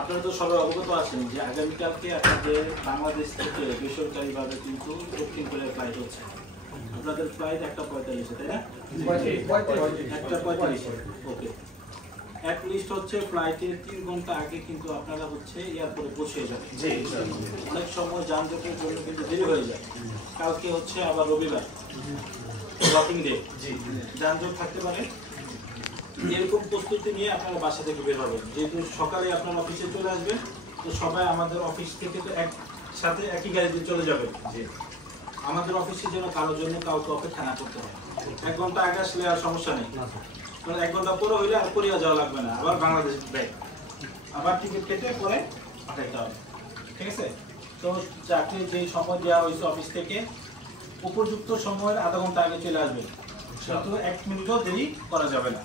আপনারা তো সবাই অবগত আছেন যে আগামীকালকে আপনাদের বাংলাদেশ থেকে বেসরকারিভাবে কিন্তু দক্ষিণ কোরিয়ার ফ্লাইট হচ্ছে। আপনাদের ফ্লাইট 1:45, তাই না? 1:45। ওকে, অ্যাটলিস্ট হচ্ছে ফ্লাইটের 3 ঘন্টা আগে কিন্তু আপনারা হচ্ছে এয়ারপোর্টে পৌঁছে যাবেন। অনেক সময় যানজটের জন্য কিন্তু দেরি হয়ে যায়। কালকে হচ্ছে আবার রবিবার, ওয়ার্কিং ডে, যানজট থাকতে পারে। এরকম প্রস্তুতি নিয়ে আপনারা বাসা থেকে বের হবেন। যেহেতু সকালে আপনার অফিসে চলে আসবেন, তো সবাই আমাদের অফিস থেকে তো একসাথে একই গাড়িতে চলে যাবে। আমাদের অফিসে যেন কারোর জন্য কাউকে অপেক্ষা না করতে হয়। 1 ঘন্টা আগে আসলে আর সমস্যা নেই, 1 ঘন্টা পরে হইলে আর কোরিয়া যাওয়া লাগবে না, আবার বাংলাদেশ ব্যাক, আবার টিকিট কেটে পরে পাঠাইতে হবে। ঠিক আছে? তো যাকে যে সময় দেওয়া হয়েছে অফিস থেকে, উপযুক্ত সময়ের আধা ঘন্টা আগে চলে আসবেন, কিন্তু 1 মিনিটও দেরি করা যাবে না।